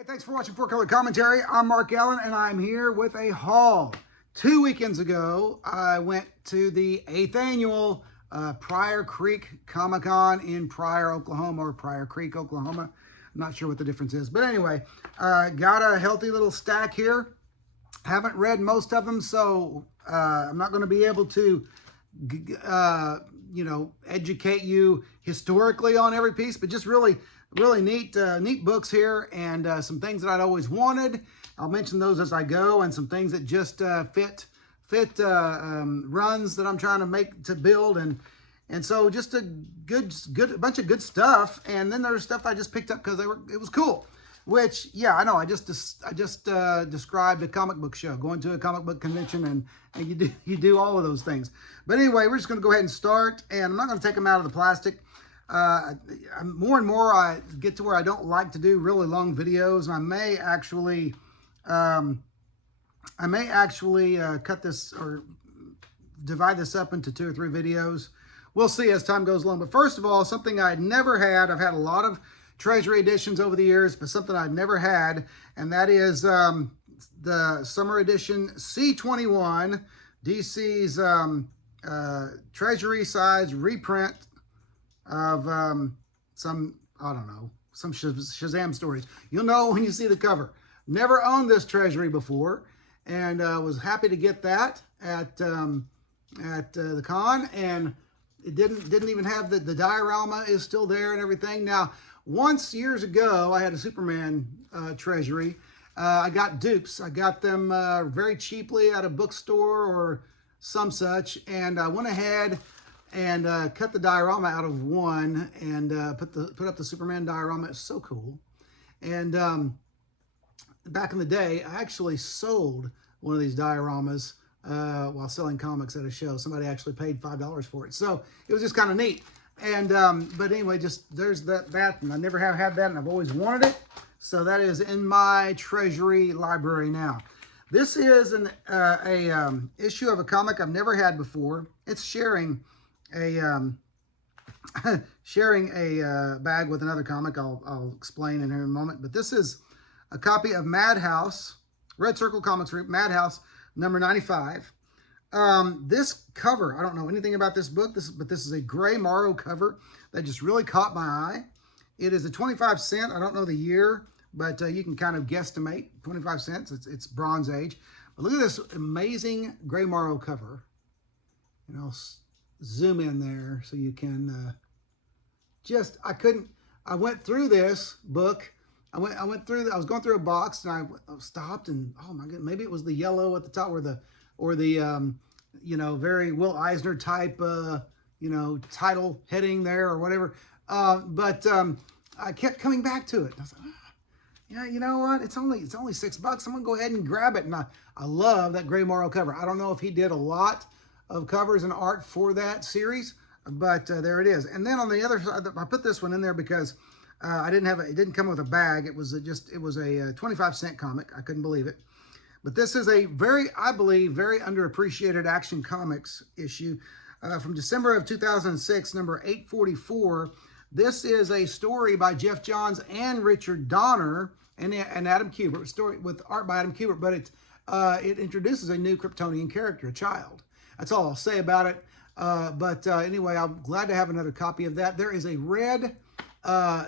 Hey, thanks for watching 4Color Commentary. I'm Mark Allen, and I'm here with a haul. 2 weekends ago, I went to the 8th annual Pryor Creek Comic Con in Pryor, Oklahoma, or Pryor Creek, Oklahoma. I'm not sure what the difference is. But anyway, got a healthy little stack here. Haven't read most of them, so I'm not going to be able to, educate you historically on every piece, but just really neat books here, and some things that I'd always wanted. I'll mention those as I go, and some things that just fit runs that I'm trying to make to build, and so just a bunch of good stuff. And then there's stuff I just picked up because it was cool. Which, yeah, I know. I just described a comic book show, going to a comic book convention, and you do all of those things. But anyway, we're just going to go ahead and start, and I'm not going to take them out of the plastic. More and more, I get to where I don't like to do really long videos, and I may actually cut this or divide this up into 2 or 3 videos. We'll see as time goes along. But first of all, something I'd never had. I've had a lot of Treasury editions over the years, but something I've never had, and that is the Summer Edition C21, DC's Treasury size reprint of some Shazam stories. You'll know when you see the cover. Never owned this Treasury before, and was happy to get that at the con, and it didn't even have the diorama is still there and everything. Now, once years ago, I had a Superman Treasury. I got dupes. I got them very cheaply at a bookstore or some such, and I went ahead and cut the diorama out of one and put up the Superman diorama. It's so cool. And back in the day, I actually sold one of these dioramas while selling comics at a show. Somebody actually paid $5 for it. So it was just kind of neat. And but anyway, just there's that, and I never have had that, and I've always wanted it. So that is in my Treasury library now. This is an issue of a comic I've never had before. It's sharing a bag with another comic. I'll explain in a moment. But this is a copy of Madhouse, Red Circle Comics Group, Madhouse number 95. This cover, I don't know anything about this book, but this is a gray Morrow cover that just really caught my eye. It is a 25 cent. I don't know the year, but you can kind of guesstimate 25 cents. It's Bronze Age. But look at this amazing gray Morrow cover. And I'll zoom in there so you can I went through this book. I was going through a box, and I stopped, and oh my goodness, maybe it was the yellow at the top or the very Will Eisner type, title heading there or whatever. But I kept coming back to it. I was like, yeah, you know what? It's only $6. I'm gonna go ahead and grab it. And I love that gray Morrow cover. I don't know if he did a lot of covers and art for that series, but there it is. And then on the other side, I put this one in there because it didn't come with a bag. It was a 25 cent comic. I couldn't believe it. But this is a I believe, very underappreciated Action Comics issue from December of 2006, number 844. This is a story by Jeff Johns and Richard Donner and Adam Kubert, story with art by Adam Kubert, but it introduces a new Kryptonian character, a child. That's all I'll say about it. But anyway, I'm glad to have another copy of that. There is a red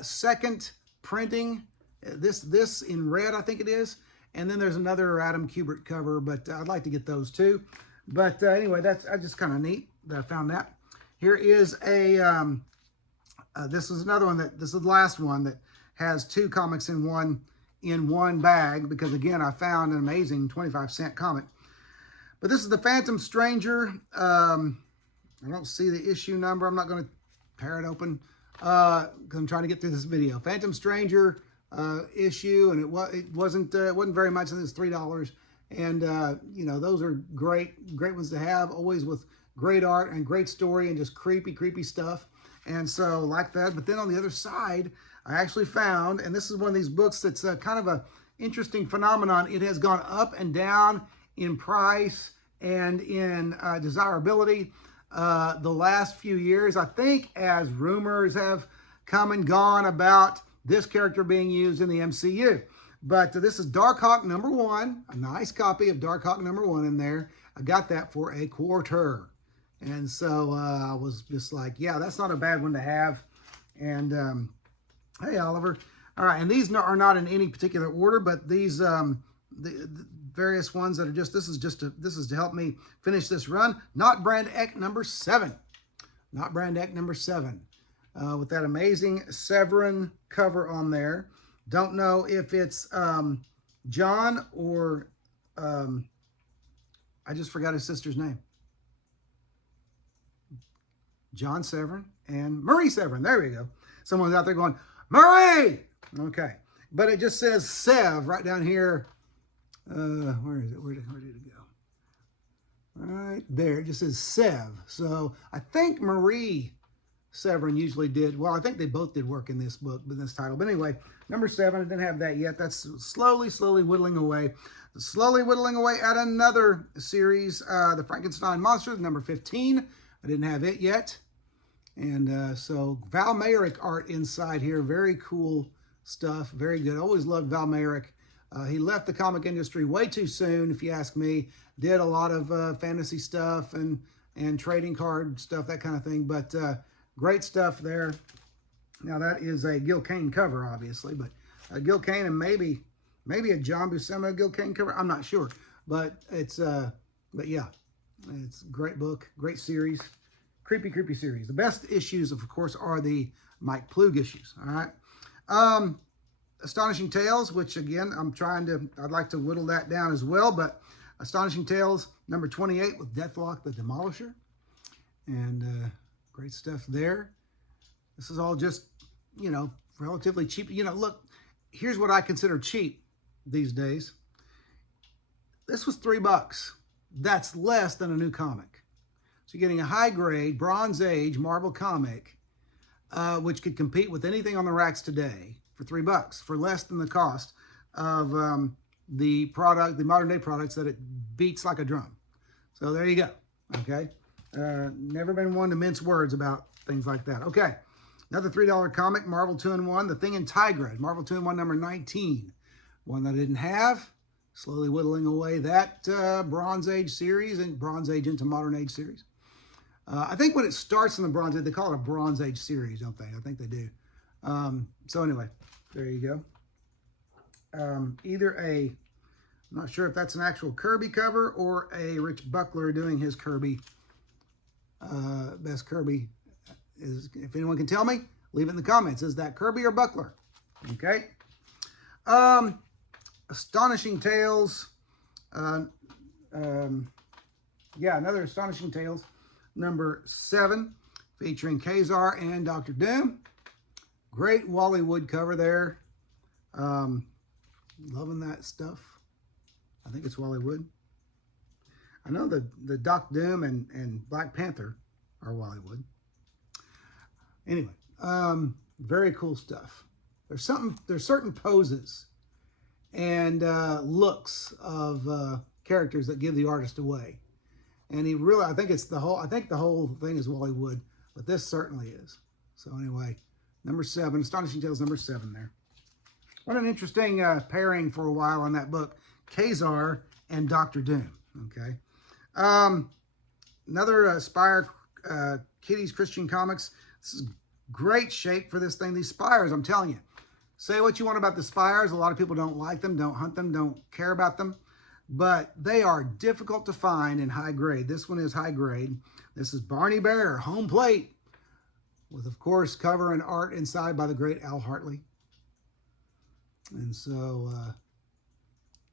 second printing, this in red, I think it is. And then there's another Adam Kubert cover, but I'd like to get those too. But anyway, that's just kind of neat that I found that. Here is this is another one this is the last one that has 2 comics in one bag, because again, I found an amazing 25 cent comic. But this is the Phantom Stranger. I don't see the issue number. I'm not going to tear it open because I'm trying to get through this video. Phantom Stranger issue, and it wasn't very much. I think it's $3, and those are great ones to have, always with great art and great story and just creepy stuff. And so like that. But then on the other side, I actually found, and this is one of these books that's kind of a interesting phenomenon. It has gone up and down in price and in desirability the last few years, I think, as rumors have come and gone about this character being used in the MCU. But this is Darkhawk #1, a nice copy of Darkhawk #1 in there. I got that for $1. And so I was just like, yeah, that's not a bad one to have. And hey, Oliver. All right, and these are not in any particular order, but these the various ones that are just, this is to help me finish this run. Not Brand Eck #7. Not Brand Eck #7. With that amazing Severin cover on there. Don't know if it's John or I just forgot his sister's name. John Severin and Marie Severin. There we go. Someone's out there going, Marie! Okay. But it just says Sev right down here. Where is it? Where did it go? Right there. It just says Sev. So I think Marie Severin usually did. Well, I think they both did work in this book, in this title. But anyway, #7, I didn't have that yet. That's slowly whittling away. Slowly whittling away at another series, the Frankenstein Monsters, #15. I didn't have it yet. And so Val Mayrick art inside here. Very cool stuff. Very good. Always loved Val Mayrick. He left the comic industry way too soon, if you ask me. Did a lot of fantasy stuff and trading card stuff, that kind of thing. But great stuff there. Now that is a Gil Kane cover, obviously, but Gil Kane and maybe a John Buscema Gil Kane cover. I'm not sure, but it's but yeah, it's a great book, great series, creepy series. The best issues, of course, are the Mike Plug issues. All right, Astonishing Tales, which again I'd like to whittle that down as well, but Astonishing Tales #28 with Deathlock the Demolisher, and great stuff there. This is all just, you know, relatively cheap. You know, look, here's what I consider cheap these days. This was $3. That's less than a new comic. So you're getting a high-grade, Bronze Age Marvel comic, which could compete with anything on the racks today for $3, for less than the cost of the modern-day products that it beats like a drum. So there you go, okay? Never been one to mince words about things like that. Okay, another $3 comic, Marvel 2-in-1, The Thing in Tigrid, Marvel 2-in-1 #19. One that I didn't have, slowly whittling away that Bronze Age series and Bronze Age into Modern Age series. I think when it starts in the Bronze Age, they call it a Bronze Age series, don't they? I think they do. So anyway, there you go. I'm not sure if that's an actual Kirby cover or a Rich Buckler doing his Kirby. Best Kirby is, if anyone can tell me, leave it in the comments. Is that Kirby or Buckler? Okay. Astonishing Tales. Yeah, another Astonishing Tales #7, featuring Kazar and Dr. Doom. Great Wally Wood cover there. Loving that stuff. I think it's Wally Wood. I know the Doc Doom and Black Panther are Wally Wood. Anyway, very cool stuff. There's certain poses and looks of characters that give the artist away. And he really, I think the whole thing is Wally Wood, but this certainly is. So anyway, #7, Astonishing Tales #7 there. What an interesting pairing for a while on that book, Kazar and Dr. Doom. Okay. Another Spire Kiddies Christian Comics. This is great shape for this thing. These spires, I'm telling you. Say what you want about the spires. A lot of people don't like them, don't hunt them, don't care about them. But they are difficult to find in high grade. This one is high grade. This is Barney Bear, home plate. With, of course, cover and art inside by the great Al Hartley. And so,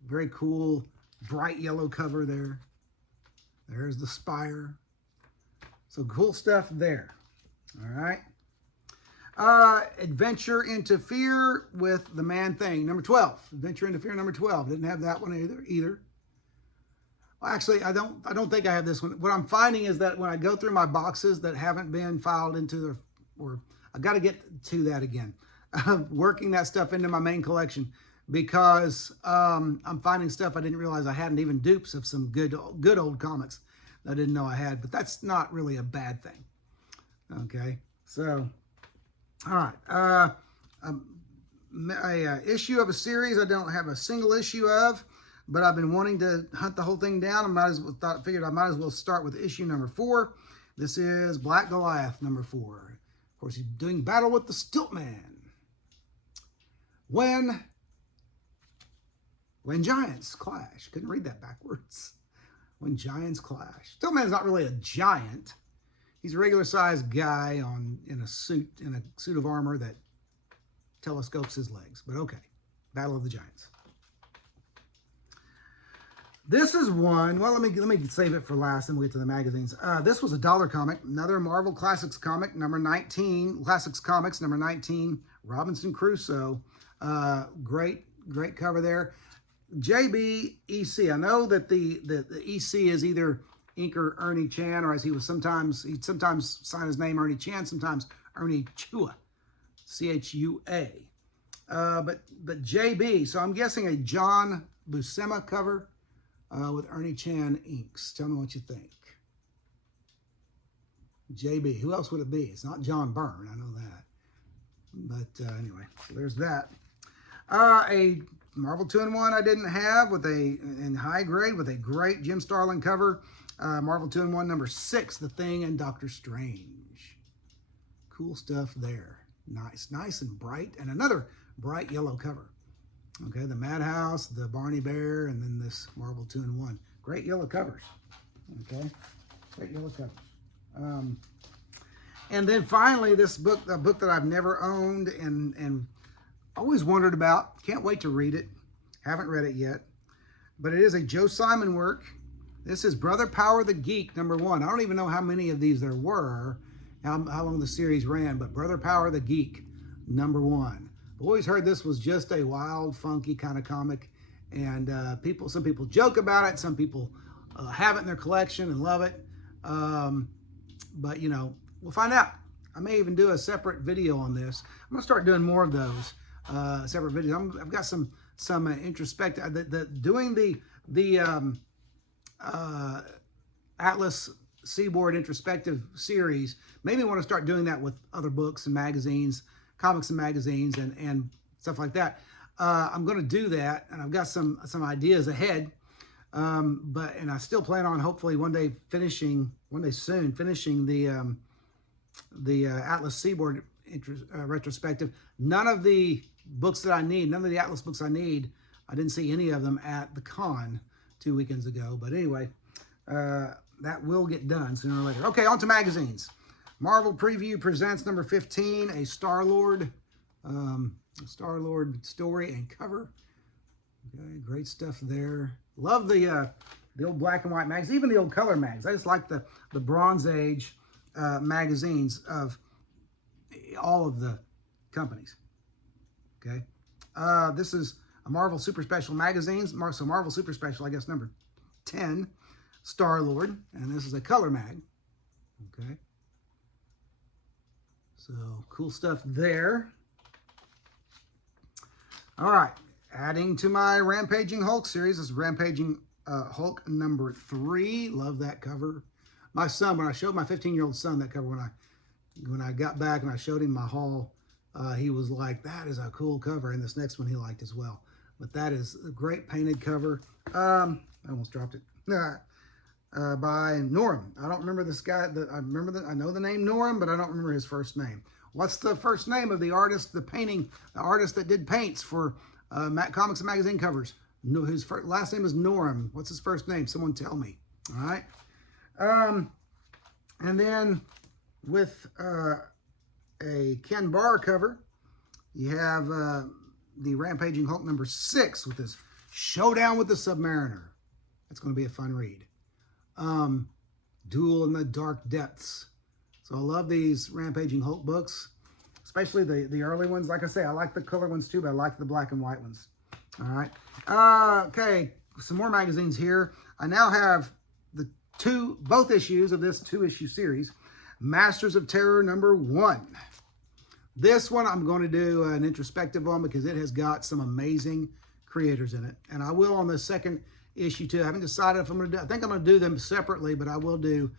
very cool, bright yellow cover there. There's the spire. So cool stuff there. All right. Adventure into Fear with the Man-Thing, #12. Adventure into Fear, #12. Didn't have that one either. Well, actually, I don't think I have this one. What I'm finding is that when I go through my boxes that haven't been filed into or I got to get to that again. Working that stuff into my main collection, because I'm finding stuff I didn't realize I hadn't, even dupes of some good old comics that I didn't know I had, but that's not really a bad thing. Okay, so all right, issue of a series I don't have a single issue of, but I've been wanting to hunt the whole thing down. Figured I might as well start with issue number 4. This is Black Goliath number 4. Of course, he's doing battle with the Stiltman. When giants clash. Couldn't read that backwards. When giants clash. Stiltman's not really a giant. He's a regular sized guy in a suit of armor that telescopes his legs. But okay. Battle of the Giants. This is one. Well, let me save it for last, and we'll get to the magazines. This was a dollar comic, another Marvel Classics comic, number 19. Classics Comics number 19. Robinson Crusoe. Great cover there. JB EC. I know that the EC is either inker Ernie Chan, or as he'd sometimes sign his name Ernie Chan, sometimes Ernie Chua, Chua. But JB. So I'm guessing a John Buscema cover. With Ernie Chan inks. Tell me what you think. JB. Who else would it be? It's not John Byrne. I know that. But anyway, so there's that. A Marvel 2-in-1 I didn't have in high grade with a great Jim Starlin cover. Marvel 2-in-1 number 6, The Thing and Doctor Strange. Cool stuff there. Nice and bright. And another bright yellow cover. Okay, the Madhouse, the Barney Bear, and then this Marvel 2-in-1. Great yellow covers. Okay, great yellow covers. And then finally, this book, a book that I've never owned and always wondered about. Can't wait to read it. Haven't read it yet. But it is a Joe Simon work. This is Brother Power the Geek, number 1. I don't even know how many of these there were, how long the series ran, but Brother Power the Geek, number 1. I've always heard this was just a wild, funky kind of comic, and some people joke about it. Some people have it in their collection and love it. But you know, we'll find out. I may even do a separate video on this. I'm gonna start doing more of those separate videos. I've got some introspective. Doing the Atlas Seaboard introspective series made me want to start doing that with other books and magazines. Comics and magazines and stuff like that. I'm going to do that, and I've got some ideas ahead. And I still plan on hopefully one day soon finishing the Atlas Seaboard retrospective. None of the books that I need, none of the Atlas books I need, I didn't see any of them at the con 2 weekends ago. But anyway, that will get done sooner or later. Okay, on to magazines. Marvel Preview presents number 15, a Star-Lord story and cover. Okay, great stuff there. Love the old black and white mags, even the old color mags. I just like the Bronze Age magazines of all of the companies. Okay, this is a Marvel Super Special magazines. So Marvel Super Special, I guess number 10, Star-Lord, and this is a color mag. Okay. So, cool stuff there. All right. Adding to my Rampaging Hulk series. This is Rampaging Hulk number 3. Love that cover. My son, when I showed my 15-year-old son that cover, when I got back and I showed him my haul, he was like, that is a cool cover. And this next one he liked as well. But that is a great painted cover. I almost dropped it. By Norm. I don't remember this guy. I know the name Norm, but I don't remember his first name. What's the first name of the artist, the artist that did paints for comics and magazine covers? No, his last name is Norm. What's his first name? Someone tell me. All right. And then with a Ken Barr cover, you have the Rampaging Hulk number 6 with this Showdown with the Submariner. That's going to be a fun read. Duel in the Dark Depths. So I love these Rampaging Hulk books, especially the early ones. Like I say, I like the color ones too, but I like the black and white ones. All right. Okay, some more magazines here. I now have both issues of this 2-issue series. Masters of Terror number 1. This one I'm going to do an introspective on because it has got some amazing creators in it. And I will on the second issue too. I haven't decided if I'm going to do, I think I'm going to do them separately, but I will do,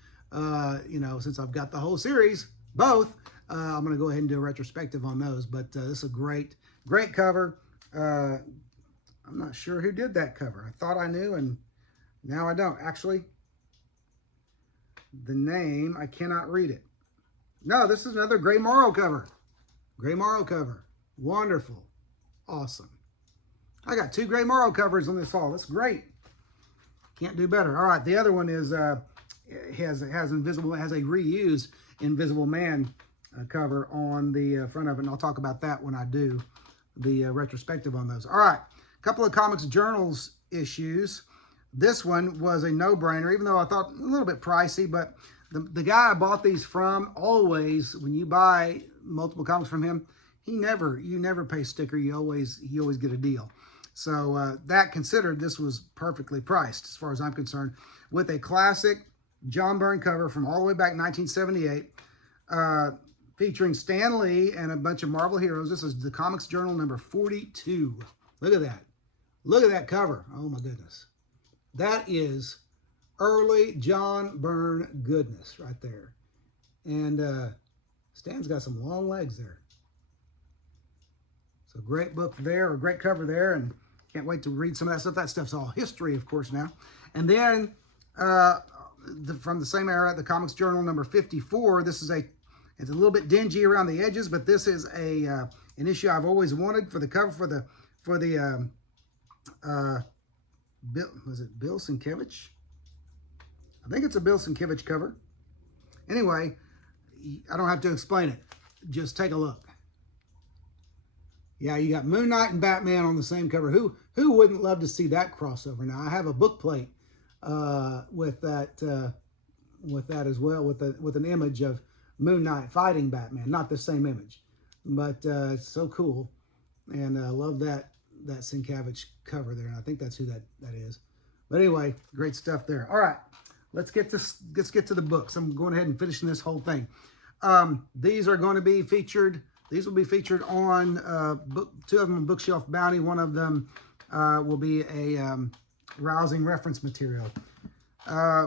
since I've got the whole series, both, I'm going to go ahead and do a retrospective on those. But this is a great Great cover. I'm not sure who did that cover. I thought I knew, and now I don't. Actually, the name, I cannot read it. No, this is another Gray Morrow cover. Gray Morrow cover. Wonderful. Awesome. I got 2 Gray Morrow covers on this haul. That's great. Can't do better. All right, the other one is has a reused Invisible Man cover on the front of it, and I'll talk about that when I do the retrospective on those. All right, a couple of Comics Journals issues. This one was a no-brainer, even though I thought a little bit pricey, but the guy I bought these from, always, when you buy multiple comics from him, you never pay sticker. You always get a deal. So that considered, this was perfectly priced as far as I'm concerned, with a classic John Byrne cover from all the way back 1978, featuring Stan Lee and a bunch of Marvel heroes. This is the Comics Journal number 42. Look at that. Look at that cover. Oh my goodness. That is early John Byrne goodness right there. And Stan's got some long legs there. So great book there, or great cover there, and can't wait to read some of that stuff. That stuff's all history, of course, now. And then from the same era, the Comics Journal number 54. This is it's a little bit dingy around the edges, but this is an issue I've always wanted for the cover for the was it Bill Sienkiewicz? I think it's a Bill Sienkiewicz cover. Anyway, I don't have to explain it. Just take a look. Yeah, you got Moon Knight and Batman on the same cover. Who wouldn't love to see that crossover? Now, I have a book plate with that as well, with an image of Moon Knight fighting Batman. Not the same image, but it's so cool, and I love that Sienkiewicz cover there. And I think that's who that is. But anyway, great stuff there. All right, let's get to the books. I'm going ahead and finishing this whole thing. These are going to be featured. These will be featured on 2 of them on Bookshelf Bounty. One of them will be a rousing reference material,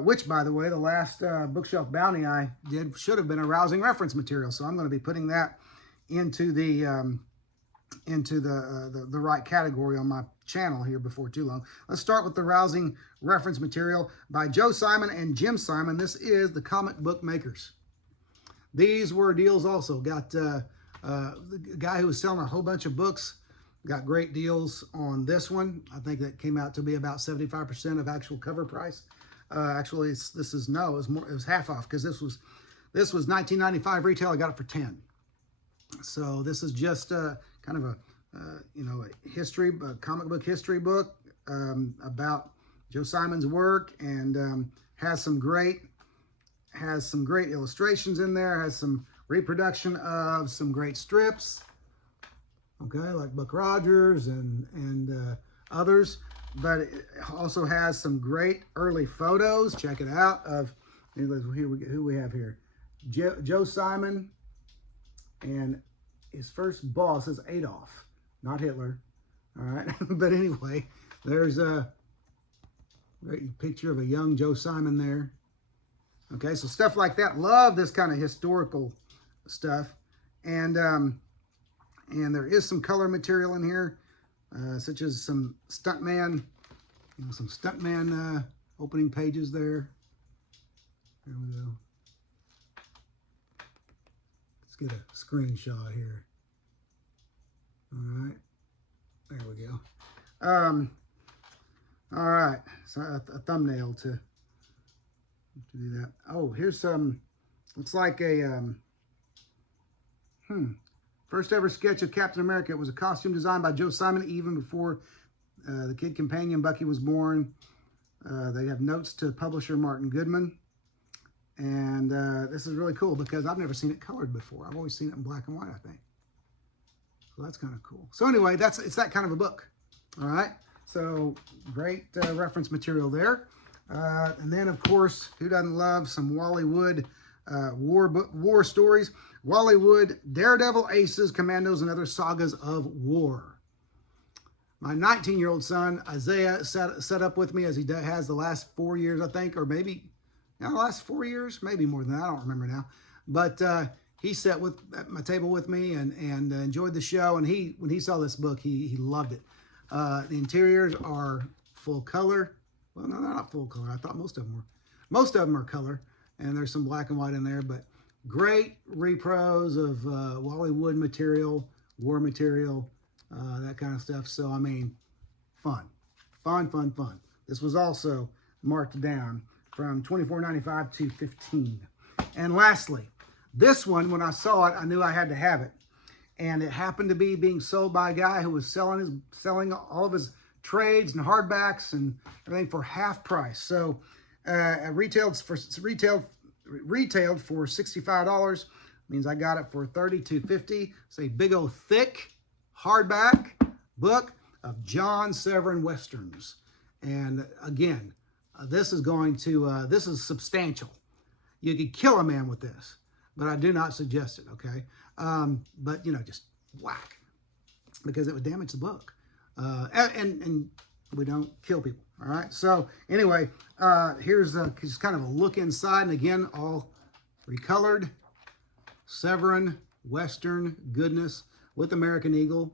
which, by the way, the last Bookshelf Bounty I did should have been a rousing reference material. So I'm going to be putting that into the right category on my channel here before too long. Let's start with the rousing reference material by Joe Simon and Jim Simon. This is the Comic Book Makers. These were deals also. Got the guy who was selling a whole bunch of books got great deals on this one. I think that came out to be about 75% of actual cover price. Actually, it was half off, because this was $19.95 retail. I got it for $10. So this is just kind of a comic book history book about Joe Simon's work, and has some great illustrations in there. Has some reproduction of some great strips, okay, like Buck Rogers and others, but it also has some great early photos. Check it out. Who we have here, Joe Simon, and his first boss is Adolf, not Hitler. All right, but anyway, there's a great picture of a young Joe Simon there. Okay, so stuff like that. Love this kind of historical stuff, and there is some color material in here, such as some stuntman, opening pages there. There we go. Let's get a screenshot here. All right, there we go. All right, so a thumbnail to do that. Oh, here's some. Looks like a first ever sketch of Captain America. It was a costume designed by Joe Simon even before the kid companion Bucky was born. They have notes to publisher Martin Goodman. And this is really cool because I've never seen it colored before. I've always seen it in black and white, I think. So that's kind of cool. So anyway, it's that kind of a book. All right. So great reference material there. And then, of course, who doesn't love some Wally Wood war stories? Wally Wood, Daredevil, Aces, Commandos, and Other Sagas of War. My 19-year-old son, Isaiah, set up with me, as he has the last 4 years, I think, or maybe the last 4 years, maybe more than that. I don't remember now. But he sat at my table with me and enjoyed the show. And when he saw this book, he loved it. The interiors are full color. Well, no, they're not full color. I thought most of them were. Most of them are color, and there's some black and white in there. But great repros of Wally Wood material, war material, that kind of stuff. So I mean, fun. This was also marked down from $24.95 to $15. And lastly, this one, when I saw it, I knew I had to have it. And it happened to be being sold by a guy who was selling all of his trades and hardbacks and everything for half price. So retailed for $65. Means I got it for $32.50. It's a big old thick hardback book of John Severin Westerns. And again, this is substantial. You could kill a man with this, but I do not suggest it, okay? But, just whack, because it would damage the book. And we don't kill people, all right? So anyway, here's just kind of a look inside. And again, all recolored Severin Western goodness with American Eagle.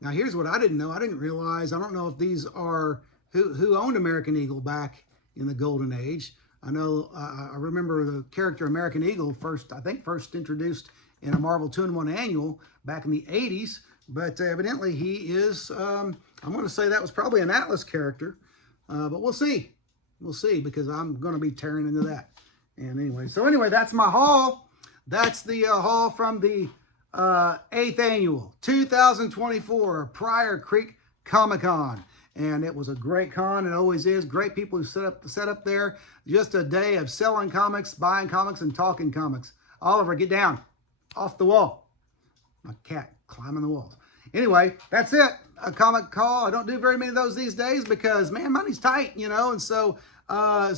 Now, here's what I didn't know. I didn't realize, I don't know if these are, who owned American Eagle back in the Golden Age. I know, I remember the character American Eagle first introduced in a Marvel 2-in-1 annual back in the 80s. But evidently he is, I'm going to say that was probably an Atlas character. But we'll see. We'll see, because I'm going to be tearing into that. And anyway, that's my haul. That's the haul from the 8th annual 2024 Pryor Creek Comic Con. And it was a great con. It always is. Great people who set up there. Just a day of selling comics, buying comics, and talking comics. Oliver, get down. Off the wall. My cat climbing the walls. Anyway, that's it. A comic call. I don't do very many of those these days because, man, money's tight, and so I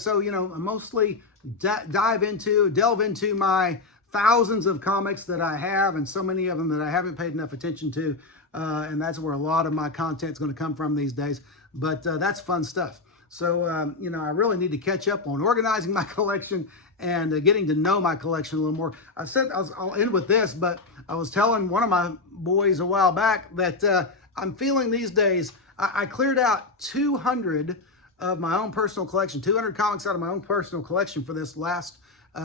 mostly delve into my thousands of comics that I have, and so many of them that I haven't paid enough attention to. And that's where a lot of my content is going to come from these days. But that's fun stuff. So, I really need to catch up on organizing my collection and getting to know my collection a little more. I'll end with this, but I was telling one of my boys a while back that I'm feeling these days, I cleared out 200 of my own personal collection, 200 comics out of my own personal collection for this last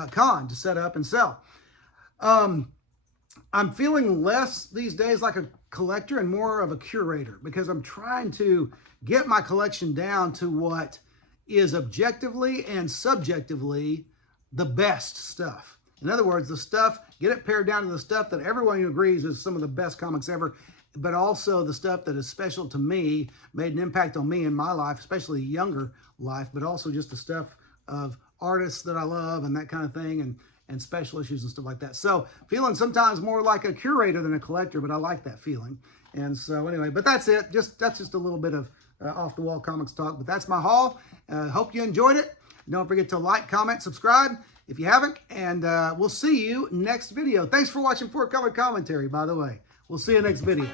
con to set up and sell. I'm feeling less these days like a collector and more of a curator, because I'm trying to get my collection down to what is objectively and subjectively the best stuff. In other words, get it pared down to the stuff that everyone agrees is some of the best comics ever, but also the stuff that is special to me, made an impact on me in my life, especially younger life, but also just the stuff of artists that I love and that kind of thing, and special issues and stuff like that. So feeling sometimes more like a curator than a collector, but I like that feeling. And so anyway, but that's it. That's just a little bit of off the wall comics talk, but that's my haul. Hope you enjoyed it. Don't forget to like, comment, subscribe if you haven't, and we'll see you next video. Thanks for watching 4 Color Commentary, by the way. We'll see you next video.